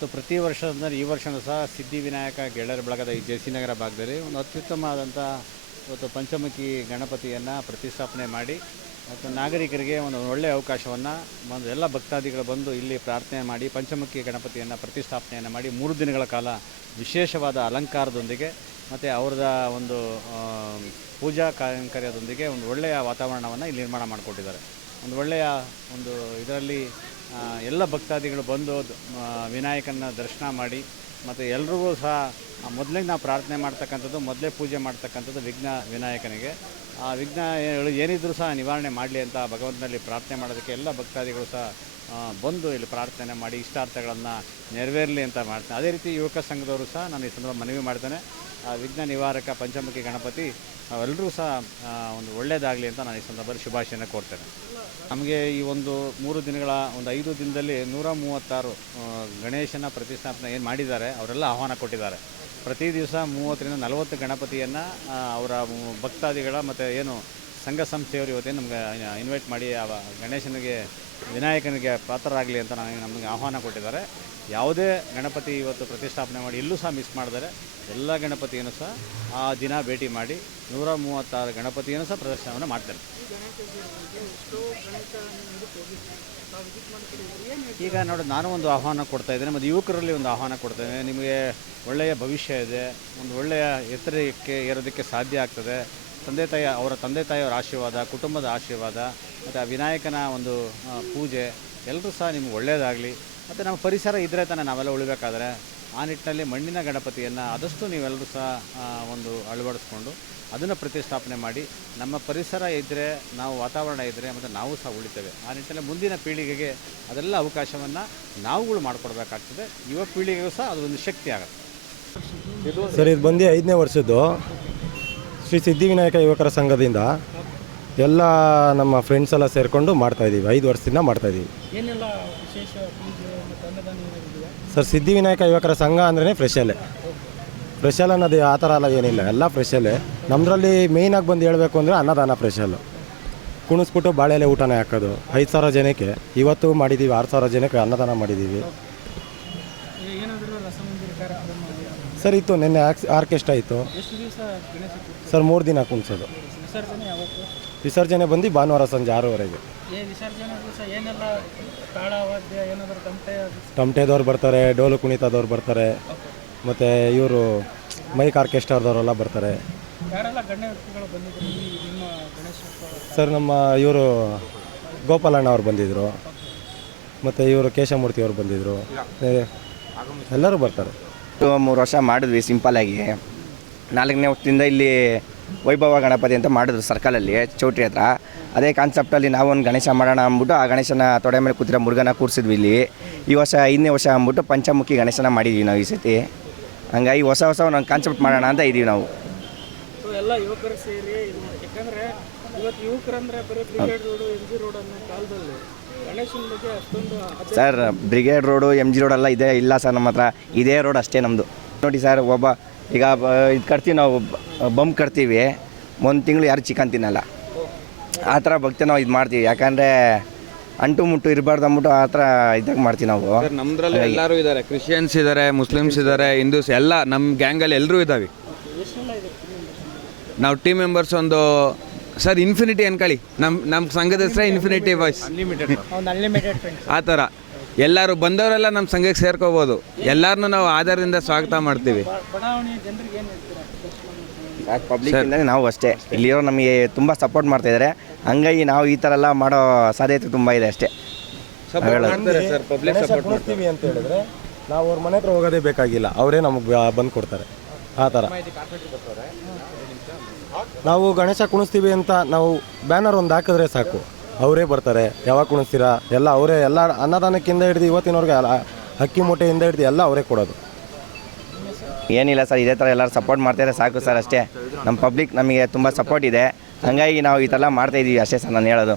ಇವತ್ತು ಪ್ರತಿ ವರ್ಷ ಅಂದರೆ ಈ ವರ್ಷವೂ ಸಹ ಸಿದ್ಧಿವಿನಾಯಕ ಗೆಳೆಯರ ಬಳಗದ ಈ ನಗರ ಭಾಗದಲ್ಲಿ ಒಂದು ಅತ್ಯುತ್ತಮವಾದಂಥ ಇವತ್ತು ಪಂಚಮುಖಿ ಗಣಪತಿಯನ್ನು ಪ್ರತಿಷ್ಠಾಪನೆ ಮಾಡಿ ಮತ್ತು ನಾಗರಿಕರಿಗೆ ಒಂದು ಒಳ್ಳೆಯ ಅವಕಾಶವನ್ನು ಒಂದು ಎಲ್ಲ ಭಕ್ತಾದಿಗಳು ಬಂದು ಇಲ್ಲಿ ಪ್ರಾರ್ಥನೆ ಮಾಡಿ ಪಂಚಮುಖಿ ಗಣಪತಿಯನ್ನು ಪ್ರತಿಷ್ಠಾಪನೆಯನ್ನು ಮಾಡಿ ಮೂರು ದಿನಗಳ ಕಾಲ ವಿಶೇಷವಾದ ಅಲಂಕಾರದೊಂದಿಗೆ ಮತ್ತು ಅವ್ರದ ಒಂದು ಪೂಜಾ ಕಾರ್ಯದೊಂದಿಗೆ ಒಂದು ಒಳ್ಳೆಯ ವಾತಾವರಣವನ್ನು ಇಲ್ಲಿ ನಿರ್ಮಾಣ ಮಾಡಿಕೊಟ್ಟಿದ್ದಾರೆ. ಒಂದು ಒಳ್ಳೆಯ ಒಂದು ಇದರಲ್ಲಿ ಎಲ್ಲ ಭಕ್ತಾದಿಗಳು ಬಂದು ವಿನಾಯಕನ ದರ್ಶನ ಮಾಡಿ, ಮತ್ತು ಎಲ್ರಿಗೂ ಸಹ ಮೊದಲಿಗೆ ನಾವು ಪ್ರಾರ್ಥನೆ ಮಾಡ್ತಕ್ಕಂಥದ್ದು, ಮೊದಲೇ ಪೂಜೆ ಮಾಡ್ತಕ್ಕಂಥದ್ದು ವಿಘ್ನ ವಿನಾಯಕನಿಗೆ. ಆ ವಿಘ್ನ ಏನಿದ್ರೂ ಸಹ ನಿವಾರಣೆ ಮಾಡಲಿ ಅಂತ ಭಗವಂತನಲ್ಲಿ ಪ್ರಾರ್ಥನೆ ಮಾಡೋದಕ್ಕೆ ಎಲ್ಲ ಭಕ್ತಾದಿಗಳು ಸಹ ಬಂದು ಇಲ್ಲಿ ಪ್ರಾರ್ಥನೆ ಮಾಡಿ ಇಷ್ಟಾರ್ಥಗಳನ್ನು ನೆರವೇರಲಿ ಅಂತ ಮಾಡ್ತೇನೆ ಅದೇ ರೀತಿ ಯುವಕ ಸಂಘದವರು ಸಹ ನಾನು ಈ ಸಂದರ್ಭ ಮನವಿ ಮಾಡ್ತೇನೆ. ವಿಘ್ನ ನಿವಾರಕ ಪಂಚಮುಖಿ ಗಣಪತಿ, ಎಲ್ಲರೂ ಸಹ ಒಂದು ಒಳ್ಳೆಯದಾಗಲಿ ಅಂತ ನಾನು ಈ ಸಂದರ್ಭದಲ್ಲಿ ಶುಭಾಶಯನ ಕೋರ್ತೇನೆ. ನಮಗೆ ಈ ಒಂದು ಮೂರು ದಿನಗಳ, ಒಂದು ಐದು ದಿನದಲ್ಲಿ ನೂರ ಮೂವತ್ತಾರು ಗಣೇಶನ ಪ್ರತಿಷ್ಠಾಪನೆ ಏನು ಮಾಡಿದ್ದಾರೆ, ಅವರೆಲ್ಲ ಆಹ್ವಾನ ಕೊಟ್ಟಿದ್ದಾರೆ. ಪ್ರತಿ ದಿವಸ ಮೂವತ್ತರಿಂದ ನಲವತ್ತು ಗಣಪತಿಯನ್ನು ಅವರ ಭಕ್ತಾದಿಗಳ ಮತ್ತು ಏನು ಸಂಘ ಸಂಸ್ಥೆಯವರು ಇವತ್ತೇನು ನಮ್ಗೆ ಇನ್ವೈಟ್ ಮಾಡಿ ಆ, ಗಣೇಶನಿಗೆ ವಿನಾಯಕನಿಗೆ ಪಾತ್ರರಾಗಲಿ ಅಂತ ನನಗೆ ನಮಗೆ ಆಹ್ವಾನ ಕೊಟ್ಟಿದ್ದಾರೆ. ಯಾವುದೇ ಗಣಪತಿ ಇವತ್ತು ಪ್ರತಿಷ್ಠಾಪನೆ ಮಾಡಿ ಎಲ್ಲೂ ಸಹ ಮಿಸ್ ಮಾಡಿದರೆ ಎಲ್ಲ ಗಣಪತಿಯನ್ನು ಸಹ ಆ ದಿನ ಭೇಟಿ ಮಾಡಿ ನೂರ ಮೂವತ್ತಾರು ಗಣಪತಿಯನ್ನು ಸಹ ಪ್ರದರ್ಶನವನ್ನು ಮಾಡ್ತಾರೆ. ಈಗ ನೋಡಿ, ನಾನು ಒಂದು ಆಹ್ವಾನ ಕೊಡ್ತಾ ಇದ್ದೇನೆ. ಮತ್ತು ಯುವಕರಲ್ಲಿ ಒಂದು ಆಹ್ವಾನ ಕೊಡ್ತೇನೆ ನಿಮಗೆ ಒಳ್ಳೆಯ ಭವಿಷ್ಯ ಇದೆ. ಒಂದು ಒಳ್ಳೆಯ ಎತ್ತರಕ್ಕೆ ಏರೋದಕ್ಕೆ ಸಾಧ್ಯ ಆಗ್ತದೆ. ತಂದೆ ತಾಯಿ, ಅವರ ತಂದೆ ತಾಯಿಯವರ ಆಶೀರ್ವಾದ, ಕುಟುಂಬದ ಆಶೀರ್ವಾದ, ಮತ್ತು ಆ ವಿನಾಯಕನ ಒಂದು ಪೂಜೆ, ಎಲ್ಲರೂ ಸಹ ನಿಮ್ಗೆ ಒಳ್ಳೆಯದಾಗಲಿ ಮತ್ತು ನಮ್ಮ ಪರಿಸರ ಇದ್ದರೆ ತಾನೇ ನಾವೆಲ್ಲ ಉಳಿಬೇಕಾದ್ರೆ ಆ ನಿಟ್ಟಿನಲ್ಲಿ ಮಣ್ಣಿನ ಗಣಪತಿಯನ್ನು ಆದಷ್ಟು ನೀವೆಲ್ಲರೂ ಸಹ ಒಂದು ಅಳವಡಿಸ್ಕೊಂಡು ಅದನ್ನು ಪ್ರತಿಷ್ಠಾಪನೆ ಮಾಡಿ, ನಮ್ಮ ಪರಿಸರ ಇದ್ದರೆ ನಾವು ವಾತಾವರಣ ಇದ್ದರೆ ಮತ್ತು ನಾವು ಸಹ ಉಳಿತೇವೆ. ಆ ನಿಟ್ಟಿನಲ್ಲಿ ಮುಂದಿನ ಪೀಳಿಗೆಗೆ ಅದೆಲ್ಲ ಅವಕಾಶವನ್ನು ನಾವುಗಳು ಮಾಡಿಕೊಡ್ಬೇಕಾಗ್ತದೆ. ಯುವ ಪೀಳಿಗೆಗೂ ಸಹ ಅದು ಒಂದು ಶಕ್ತಿ ಆಗುತ್ತೆ. ಸರ್, ಇದು ಬಂದು ಐದನೇ ವರ್ಷದ್ದು. ಶ್ರೀ ಸಿದ್ಧಿವಿನಾಯಕ ಯುವಕರ ಸಂಘದಿಂದ ಎಲ್ಲ ನಮ್ಮ ಫ್ರೆಂಡ್ಸ್ ಎಲ್ಲ ಸೇರಿಕೊಂಡು ಮಾಡ್ತಾಯಿದ್ದೀವಿ ಐದು ವರ್ಷದಿಂದ ಮಾಡ್ತಾ ಇದ್ದೀವಿ ಸರ್ ಸಿದ್ಧಿವಿನಾಯಕ ಯುವಕರ ಸಂಘ ಅಂದ್ರೇ ಫ್ರೆಶಲ್ಲೇ ಫ್ರೆಶಲ್ ಅನ್ನೋದು ಆ ಥರ ಎಲ್ಲ ಏನಿಲ್ಲ. ಎಲ್ಲ ಫ್ರೆಶಲ್ಲೇ ನಮ್ಮದ್ರಲ್ಲಿ ಮೇಯ್ನಾಗಿ ಬಂದು ಹೇಳಬೇಕು ಅಂದರೆ ಅನ್ನದಾನ ಫ್ರೆಶಲ್ಲು ಕುಣಿಸ್ಬಿಟ್ಟು ಬಾಳೆಲೆ ಊಟನೇ ಹಾಕೋದು. ಐದು ಸಾವಿರ ಜನಕ್ಕೆ. ಇವತ್ತು ಮಾಡಿದ್ದೀವಿ ಆರು ಸಾವಿರ ಜನಕ್ಕೆ ಅನ್ನದಾನ ಮಾಡಿದ್ದೀವಿ ಸರ್ ಇತ್ತು ನಿನ್ನೆ ಆರ್ಕ್ ಆರ್ಕೆಸ್ಟ್ರಾ ಇತ್ತು. ಸರ್ ಮೂರು ದಿನ ಕುಣಿಸೋದು. ವಿಸರ್ಜನೆ ಬಂದು ಭಾನುವಾರ ಸಂಜೆ ಆರೂವರೆಗೆ. ತಮಟೆದವ್ರು ಬರ್ತಾರೆ ಡೋಲು ಕುಣಿತದವ್ರು ಬರ್ತಾರೆ ಮತ್ತು ಇವರು ಮೈಕ್ ಆರ್ಕೆಸ್ಟ್ರಾದವರೆಲ್ಲ ಬರ್ತಾರೆ. ಸರ್ ನಮ್ಮ ಇವರು ಗೋಪಾಲಣ್ಣ ಅವ್ರು ಬಂದಿದ್ದರು ಮತ್ತು ಇವರು ಕೇಶಮೂರ್ತಿ ಅವರು ಬಂದಿದ್ದರು ಎಲ್ಲರೂ ಬರ್ತಾರೆ. ಮೂರು ವರ್ಷ ಮಾಡಿದ್ವಿ ಸಿಂಪಲಾಗಿ ನಾಲ್ಕನೇ ವರ್ಷದಿಂದ ಇಲ್ಲಿ ವೈಭವ ಗಣಪತಿ ಅಂತ ಮಾಡಿದ್ರು ಸರ್ಕಲಲ್ಲಿ, ಚೌಟ್ರಿ ಹತ್ರ. ಅದೇ ಕಾನ್ಸೆಪ್ಟಲ್ಲಿ ನಾವು ಒಂದು ಗಣೇಶ ಮಾಡೋಣ ಅಂದ್ಬಿಟ್ಟು ಆ ಗಣೇಶನ ತೊಡೆ ಮೇಲೆ ಕೂತಿರೋ ಮುರುಗನ ಕೂರಿಸಿದ್ವಿ ಇಲ್ಲಿ. ಈ ವರ್ಷ ಐದನೇ ವರ್ಷ ಅಂದ್ಬಿಟ್ಟು ಪಂಚಮುಖಿ ಗಣೇಶನ ಮಾಡಿದ್ವಿ ನಾವು ಈ ಸತಿ. ಹಂಗಾಗಿ ಹೊಸ ಹೊಸ ಒಂದು ಕಾನ್ಸೆಪ್ಟ್ ಮಾಡೋಣ ಅಂತ ಇದ್ದೀವಿ ನಾವು. ಎಲ್ಲ ಯುವಕರು ಸೇರಿ ಯಾಕಂದ್ರೆ ಇವತ್ತು ಯುವಕರಂದ್ರೆ ಬರೀ brigade road M G road ಅನ್ನೋ ಕಾಲದಲ್ಲಿ ಗಣೇಶನ ಬಗ್ಗೆ ಅಷ್ಟೊಂದು sir brigade road M G ರೋಡೆಲ್ಲ ಇದೆ ಇಲ್ಲ ಸರ್ ನಮ್ಮ ಹತ್ರ. ಇದೇ ರೋಡ್ ಅಷ್ಟೇ ನಮ್ಮದು ನೋಡಿ ಸರ್ ಒಬ್ಬ ಈಗ ಇದು ಕಟ್ತೀವಿ ನಾವು ಬಂಪ್ ಕಟ್ತೀವಿ. ಒಂದು ತಿಂಗಳು ಯಾರು ಚಿಕನ್ ತಿನ್ನಲ್ಲ. ಆ ಥರ ಭಕ್ತಿ ನಾವು ಇದು ಮಾಡ್ತೀವಿ. ಯಾಕಂದರೆ ಅಂಟು ಮುಟ್ಟು ಇರಬಾರ್ದು ಅಂದ್ಬಿಟ್ಟು ಆ ಥರ ಇದಾಗ ಮಾಡ್ತೀವಿ ನಾವು. ಸರ್ ನಮ್ದ್ರಲ್ಲಿ ಎಲ್ಲರೂ ಇದ್ದಾರೆ. ಕ್ರಿಶ್ಚಿಯನ್ಸ್ ಇದ್ದಾರೆ ಮುಸ್ಲಿಮ್ಸ್ ಇದ್ದಾರೆ ಹಿಂದೂಸ್ ಎಲ್ಲ ನಮ್ಮ ಗ್ಯಾಂಗಲ್ಲಿ ಎಲ್ಲರೂ ಇದ್ದಾವೆ. ನಾವು ಟೀಮ್ ಮೆಂಬರ್ಸ್ ಒಂದು ಸರ್ ಇನ್ಫಿನಿಟಿ ಅನ್ಕೊಳ್ಳಿ ನಮ್ಮ ನಮ್ಮ ಸಂಘದ ಹೆಸರೇ ಇನ್ಫಿನಿಟಿ ವಾಯ್ಸ್ ಆ ಥರ. ಎಲ್ಲರೂ ಬಂದವರೆಲ್ಲ ನಮ್ಮ ಸಂಘಕ್ಕೆ ಸೇರ್ಕೋಬೋದು. ಎಲ್ಲರನ್ನೂ ನಾವು ಆಧಾರದಿಂದ ಸ್ವಾಗತ ಮಾಡ್ತೀವಿ. ಬಡಾವಣೆಯ ಜನರಿಗೆ ಏನು ಹೇಳ್ತೀರಾ? ಪಬ್ಲಿಕ್ ಇಂದಲೇ ನಾವು ಅಷ್ಟೇ. ಇಲ್ಲಿರೋ ನಮಗೆ ತುಂಬ ಸಪೋರ್ಟ್ ಮಾಡ್ತಾಯಿದ್ದಾರೆ ಹಂಗಾಗಿ ನಾವು ಈ ಥರ ಎಲ್ಲ ಮಾಡೋ ಸಾಧ್ಯತೆ ತುಂಬ ಇದೆ ಅಷ್ಟೇ. ಸರ್ ಪಬ್ಲಿಕ್ ಗಣೇಶ ಕುಣಿಸ್ತೀವಿ ಅಂತ ಹೇಳಿದ್ರೆ ನಾವು ಅವ್ರ ಮನೆ ಹತ್ರ ಹೋಗೋದೇ ಬೇಕಾಗಿಲ್ಲ. ಅವರೇ ನಮಗೆ ಬಂದು ಕೊಡ್ತಾರೆ ಆ ಥರ. ನಾವು ಗಣೇಶ ಕುಣಿಸ್ತೀವಿ ಅಂತ ನಾವು ಬ್ಯಾನರ್ ಒಂದು ಹಾಕಿದ್ರೆ ಸಾಕು. ಅವರೇ ಬರ್ತಾರೆ, ಯಾವಾಗ ಕುಣಿಸ್ತೀರಾ? ಎಲ್ಲ ಅವರೇ, ಎಲ್ಲ ಅನ್ನದಾನಕ್ಕಿಂದ ಹಿಡಿದು ಇವತ್ತಿನವ್ರಿಗೆ ಅಕ್ಕಿ ಮೂಟೆಯಿಂದ ಹಿಡಿದು ಎಲ್ಲ ಅವರೇ ಕೊಡೋದು. ಏನಿಲ್ಲ ಸರ್, ಇದೇ ಥರ ಎಲ್ಲರೂ ಸಪೋರ್ಟ್ ಮಾಡ್ತಾರೆ ಸಾಕು ಸರ್ ಅಷ್ಟೇ. ನಮ್ಮ ಪಬ್ಲಿಕ್ ನಮಗೆ ತುಂಬ ಸಪೋರ್ಟ್ ಇದೆ. ಹಾಗಾಗಿ ನಾವು ಈ ಥರ ಮಾಡ್ತಾಯಿದ್ದೀವಿ ಅಷ್ಟೇ ಸರ್, ನಾನು ಹೇಳೋದು.